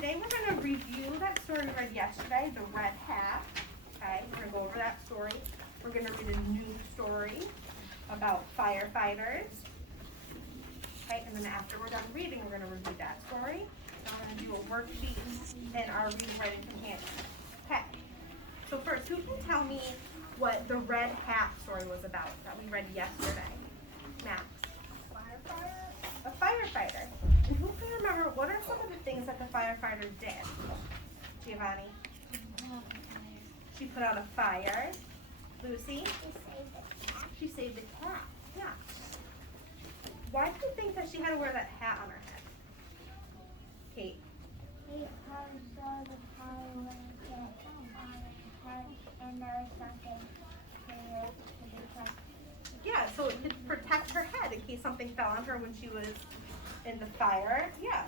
today we're going to review that story we read yesterday, The Red Hat. Okay, we're going to go over that story. We're going to read a new story about firefighters. Okay, and then after we're done reading, we're going to review that story. And I'm going to do a worksheet in our reading writing companion. Okay, so first, who can tell me what the Red Hat story was about that we read yesterday? Max. A firefighter. And who can remember what are some of the things that the firefighter did? Giovanni. She put out a fire. Lucy. She saved the cat. Yeah. Why do you think that she had to wear that hat on her head? Kate. Because the fire wouldn't get on her head, and there was something there to protect. Yeah, so it could protect her head in case something fell on her when she was in the fire. Yeah.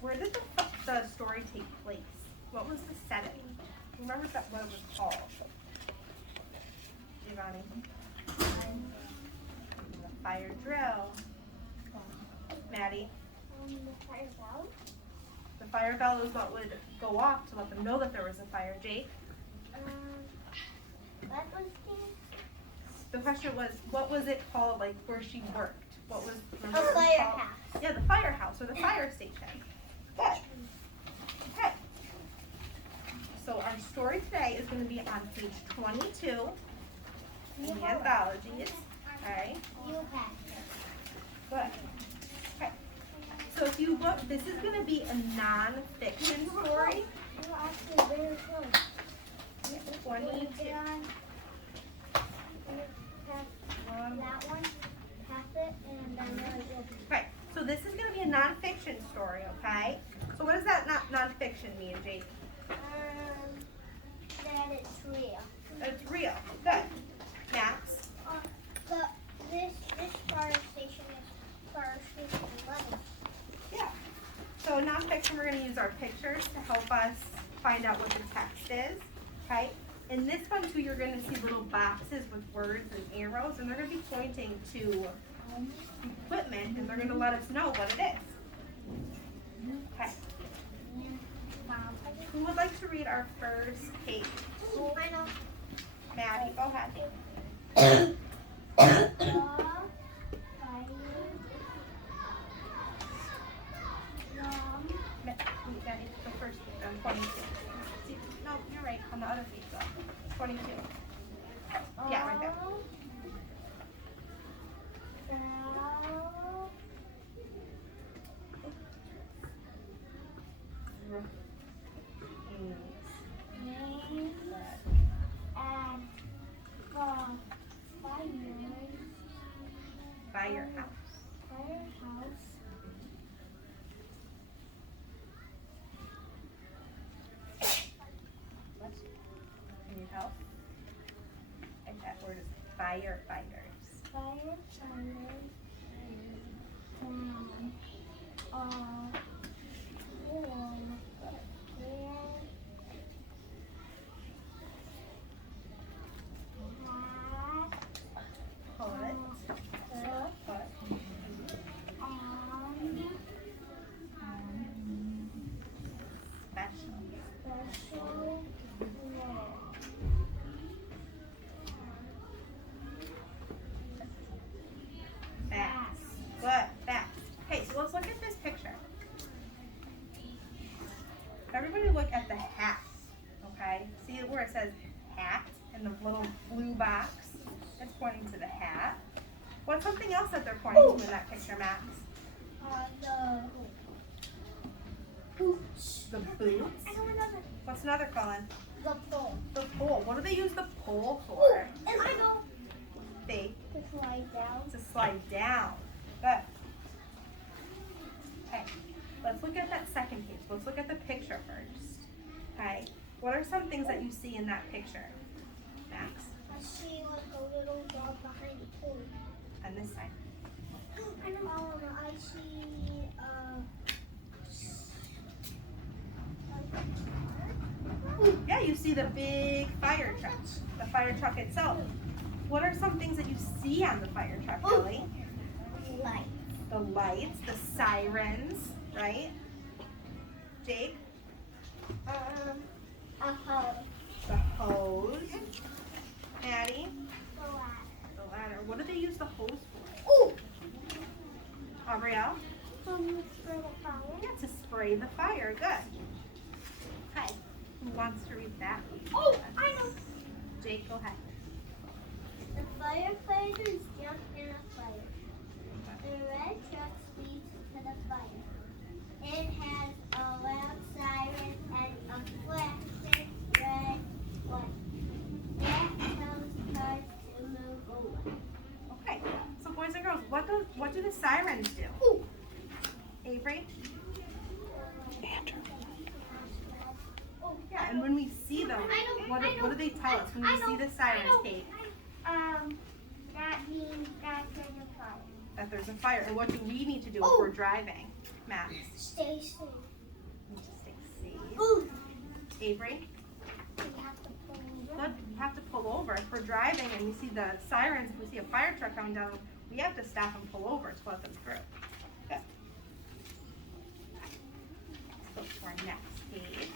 Where did the story take place? What was the setting? Remember what it was called? Giovanni. The fire drill. Maddie. The fire bell? The fire bell is what would go off to let them know that there was a fire. Jake? What was The question was, what was it called, like, where she worked? What was the firehouse? Yeah, the firehouse or the fire station. Good. Okay. So our story today is going to be on page 22 in the anthologies. Okay. You have Good. Okay. So if you look, this is going to be a non-fiction story. You're actually very close. 22. That one, tap it, and then there it will be. Right. So this is going to be a non-fiction story, okay? So what does that non-fiction mean, Jake? That it's real. It's real. Good. Max? This fire station is fire station 11. Yeah. So in nonfiction, we're going to use our pictures to help us find out what the text is, okay? In this one, too, you're going to see little boxes with words and arrows, and they're going to be pointing to equipment, and they're going to let us know what it is. Okay. Who would like to read our first page? Oh, I know. Maddie, go ahead. Maddie, the first page on 22. See, no, you're right, on the other page, though. 22. Yeah, right there. Firehouse. Can you help? And that word is firefighters. Let's look at this picture. Everybody look at the hat, okay? See where it says hat in the little blue box? It's pointing to the hat. What's something else that they're pointing to in that picture, Max? The boots. The boots? I know another. What's another, Colin? The pole. The pole. What do they use the pole for? And I know. To slide down. To slide down. Good. Okay, let's look at that second page. Let's look at the picture first. Okay, what are some things that you see in that picture, Max? I see like a little dog behind the pole. On this side. I know. I see Yeah, you see the big fire truck, the fire truck itself. What are some things that you see on the fire truck, Lily? lights. The lights, the sirens, right? Jake? A hose. The hose. Maddie? The ladder. The ladder. What do they use the hose for? Oh! Aubrielle? For the fire. Yeah, to spray the fire. Good. Okay. Who wants to read that? Oh, I know. Jake, go ahead. The firefighters jump in a fire. The red truck speeds to the fire. It has a loud siren and a flashing red light. That tells cars to move away. Okay. So boys and girls, what do the sirens do? Ooh. Avery? Oh, Yeah, and when we see them, what do they tell us when we see the sirens, Kate? That means that there's a fire. That there's a fire. And what do we need to do if we're driving? Max? Stay safe. We need to stay safe. Ooh. Avery? We have to pull over. Good. We have to pull over. If we're driving and we see the sirens, if we see a fire truck coming down, we have to stop and pull over to let them through. Good. Let's go to our next page.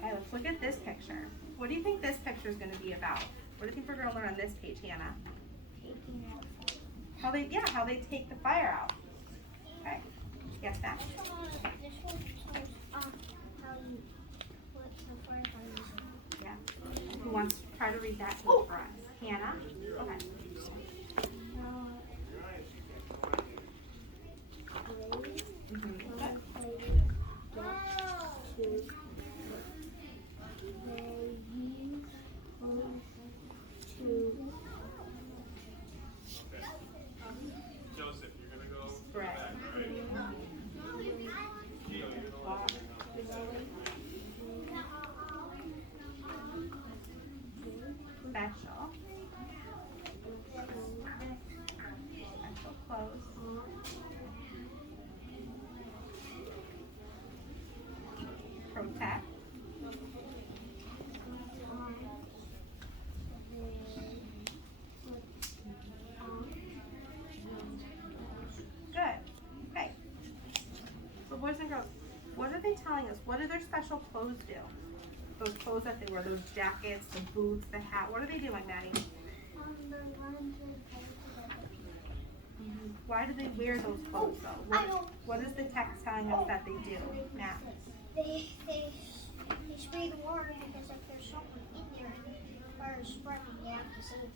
Okay, let's look at this picture. What do you think this picture is going to be about? What do you think we're going to learn on this page, Hannah? Taking out fire. How they take the fire out. Okay. Yes, Max? This one shows how you put the fire hose. Yeah. Who wants to try to read that for us? Hannah? Okay. Joseph, you're gonna go Spread. back, all right? Gio, you're gonna Walk. Special. Special clothes. Protect. Good. Okay. So boys and girls, what are they telling us? What do their special clothes do? Those clothes that they wear, those jackets, the boots, the hat. What are they doing, Maddie? Why do they wear those clothes though? What is the text telling us that they do, Matt? They spray the water because if there's something in there and the fire is spreading, you have to save it.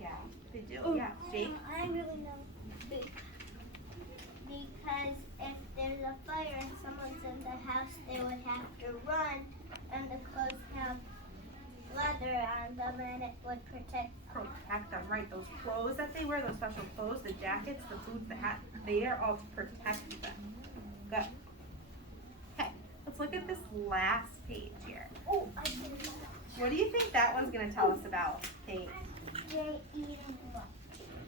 Yeah, they do. Yeah, Jake. I really know. Because if there's a fire and someone's in the house, they would have to run, and the clothes have leather on them, and it would protect. Protect them, right? Those clothes that they wear, those special clothes, the jackets, the boots, the hat, they are all to protect them. Good. Okay, let's look at this last page here. Oh, I did that. What do you think that one's going to tell us about, Kate? They're eating what?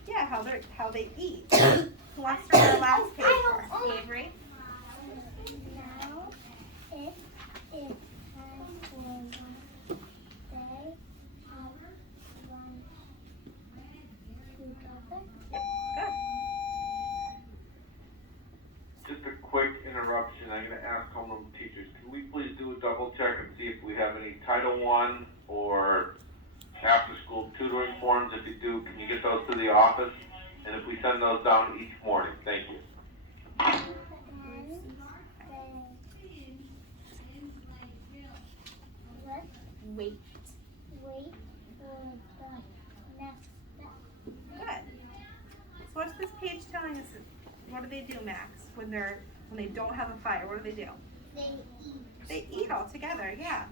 Yeah, how they eat. Who wants to read the last page for us? Avery? Now, if it has for lunch, they have lunch together. Good. Just a quick interruption. I'm going to ask homeroom teachers, can we please do a double check and see if we have any Title I or after-school tutoring forms? If you do, can you get those to the office? And if we send those down each morning, thank you. And let's Wait. wait for the next step. Good. So what's this page telling us? What do they do, Max? When they don't have a fire, what do they do? They eat. They eat all together, yeah.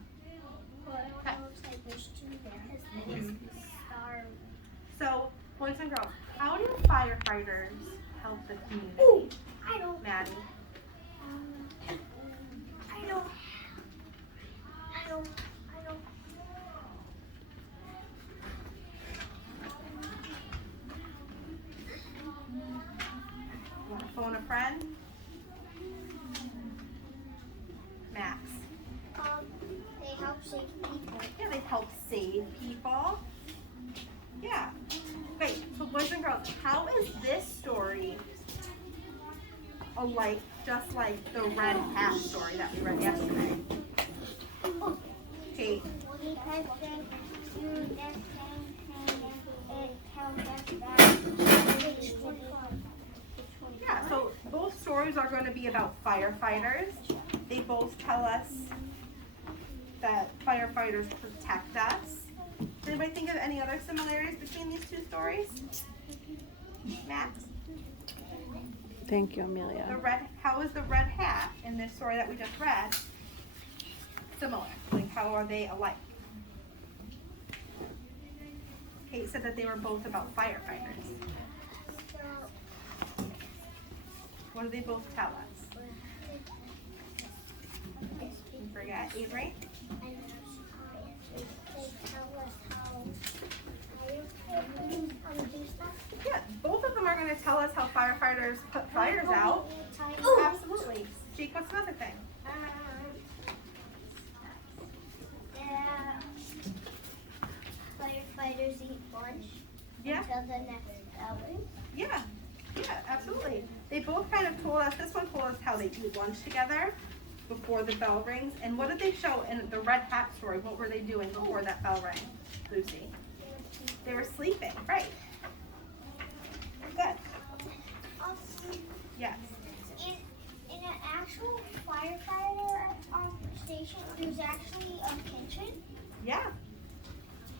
Well, it looks like there's two there. Because they starve. So, boys and girls, how do firefighters help the community? Ooh, I don't. Maddie? I don't. Want to phone a friend? Max? They help save people. Yeah, they help save people. Yeah, alike, just like the red hat story that we read yesterday. Kate, yeah, so both stories are going to be about firefighters. They both tell us that firefighters protect us. Does anybody think of any other similarities between these two stories? Max? Thank you, Amelia. How is the red hat in this story that we just read similar? Like, how are they alike? Kate said that they were both about firefighters. What do they both tell us? You forget, Avery? Yeah, both of them are going to tell us how firefighters put fires out. Absolutely. Jake, what's another thing? Firefighters eat lunch Yeah. until the next hour. Yeah, absolutely. They both kind of told us, this one told us how they eat lunch together before the bell rings. And what did they show in the red hat story? What were they doing before that bell rang, Lucy? They were sleeping, right. Good. Yes. In an actual firefighter station, there's actually a kitchen. Yeah.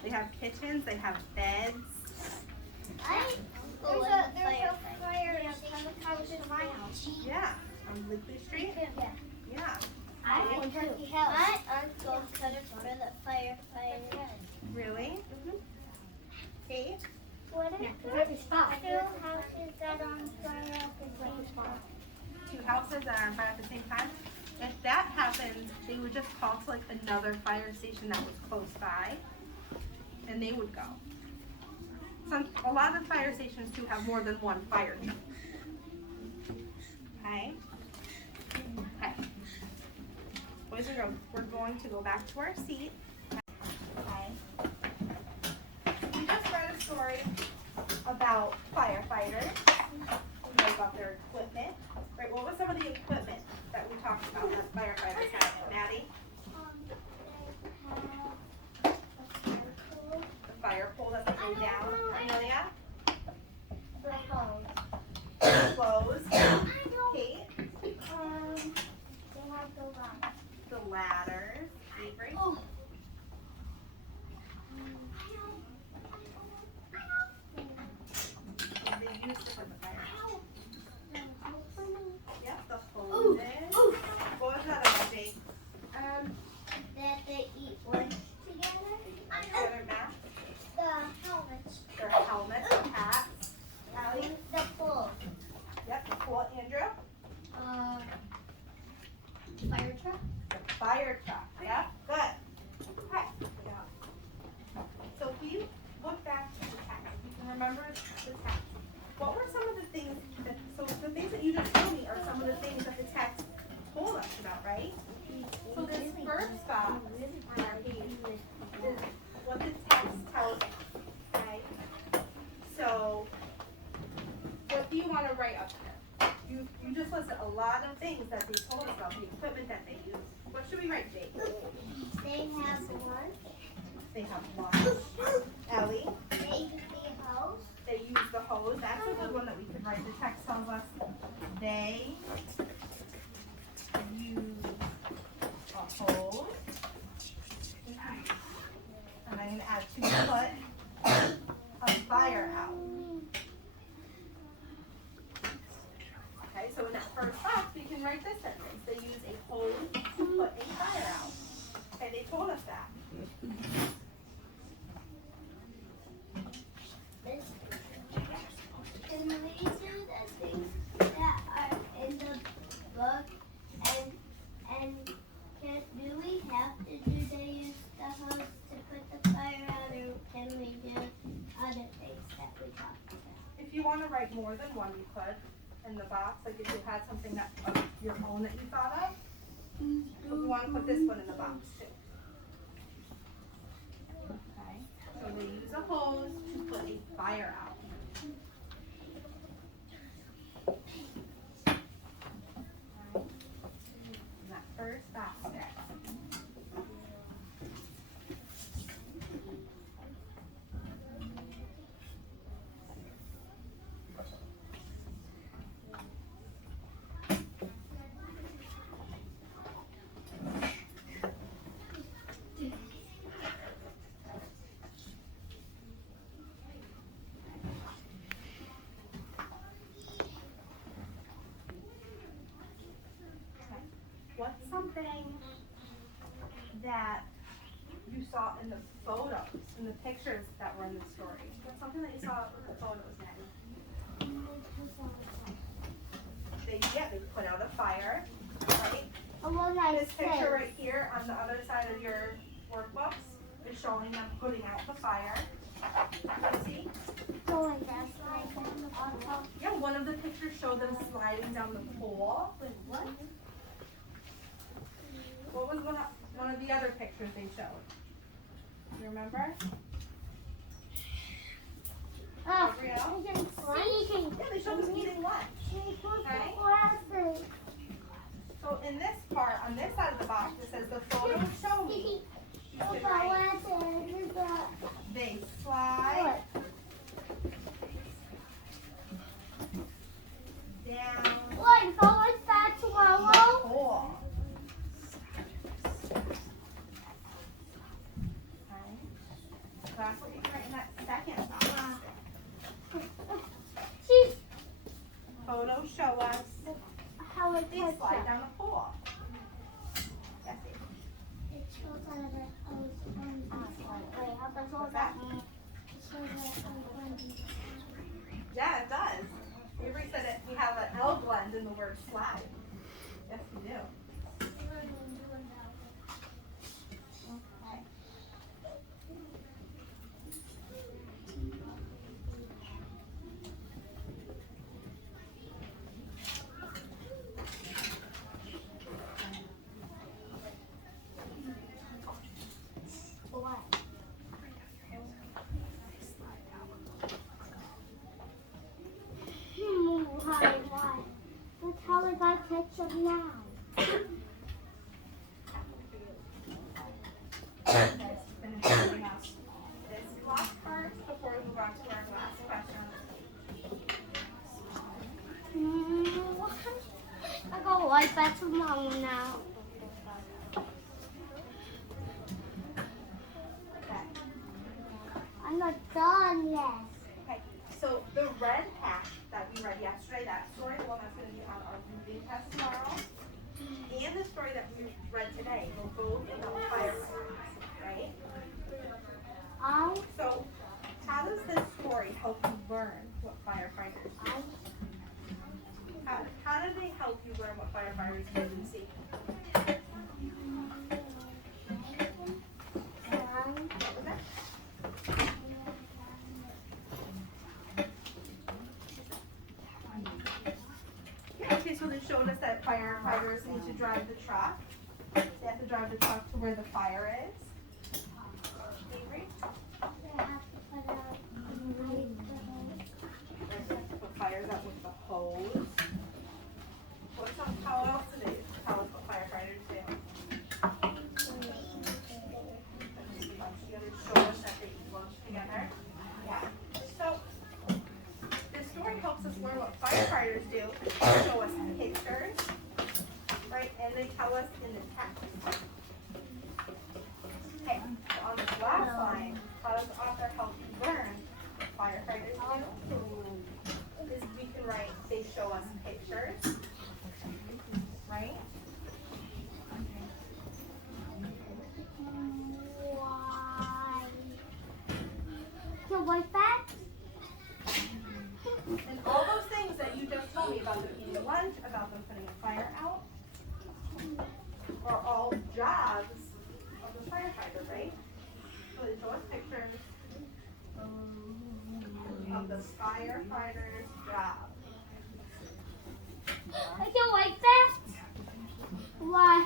They have kitchens, they have beds. There's a fire station to my house. Yeah. On Liquid Street? Yeah. I went to the house. My uncle cut it for the firefighter. Really? Mm-hmm. Kate? What if there's two houses that are on fire at the same time? Two houses that are on fire at the same time? If that happens, they would just call to like another fire station that was close by, and they would go. A lot of fire stations do have more than one fire truck. Okay? Okay. Boys and girls, we're going to go back to our seat. Okay? We just read a story about firefighters. We know about their equipment. Right, what was some of the equipment that we talked about that firefighters had? Maddie? The fire pole that they go down. Amelia? The hose. Clothes. Kate? They have the ladder. The ladders. Avery? What they use to put the fire out. Yep, the hoses. What was that about, Jake? That they eat lunch together. Together, Matt? The helmets. Their helmets, the hats. Allie? The pool. Yep, the pool. Andrew? Fire truck. The fire truck. Yep, good. Okay. So if we look back to the text, we can remember the text. What were some of the things that, so the things that you just told me are some of the things that the text told us about, right? So this first spot on our page is what the text tells us, right? So what do you want to write up here? You just listed a lot of things that they told us about, the equipment that they use. What should we write, Jake? They have lunch. They have lunch. Ellie? They use the hose. They use the hose. That's a good one that we could write. The text tells us they use a hose. And I'm going to add to put a fire out. Okay, so in that first box, we can write this sentence. They use a hose to put a fire out. Okay, they told us that. Can we do the things that are in the book and do we have to do they use the hose to put the fire out or can we do other things that we talked about? If you want to write more than one, you could in the box. Like if you had something that of your own that you thought of, if you want to put this one in the box too. Okay. So they use a hose to put a fire out. what's something that you saw in the photos, in the pictures that were in the story? What's something that you saw in the photos, Maddie? They put out a fire, right? This picture right here on the other side of your workbooks is showing them putting out the fire. See? Yeah, one of the pictures showed them sliding down the pole. Wait, what? What was one of the other pictures they showed? You remember? Gabrielle? Yeah, they showed them eating lunch. Okay? So in this part, on this side of the box, it says the photos show me. You can write, they slide down the pole. Okay? So that's what you can write in that second box. Photos show us they slide down the pole. Yes, what's that? Yeah, it does. Avery said it, we have an L blend in the word slide. Yes, we do. Okay. That's how I got ketchup now. Let's finish filling out this block first before we move on to our last question. I go right back to Mama now. Okay. I'm not done yet. Okay. So the red hat that we read yesterday, that story, the one that's going to be on our reading test tomorrow, and the story that we read today will both about firefighters, right? So how does this story help you learn what firefighters do? How do they help you learn what firefighters do and see? What was that? Yeah, okay, so they showed us that firefighters need to drive the truck. They have to drive the truck to where the fire is. Avery? They have to put fires out with the hose. How else do they tell us what firefighters do? You gotta show us that they eat lunch together. Yeah. So this story helps us learn what firefighters do. They show us pictures, right? And they tell us in the text. Okay, so on this last line, how does the author help you learn what firefighters do? Is we can write, they show us pictures, right? Why? So what's that? And all those things that you just told me about them eating lunch, about them putting a fire out, are all jobs of the firefighter, right? So they show us pictures of the firefighter's job. I don't like that. Why?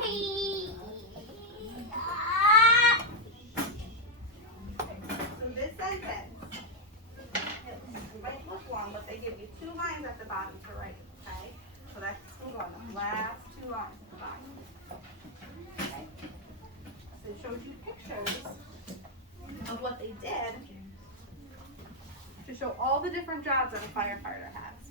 So this sentence, it might look long, but they give you 2 lines at the bottom to write, okay? So that's going on the last 2 lines at the bottom. Okay? So it shows you pictures of what they did to show all the different jobs that a firefighter has.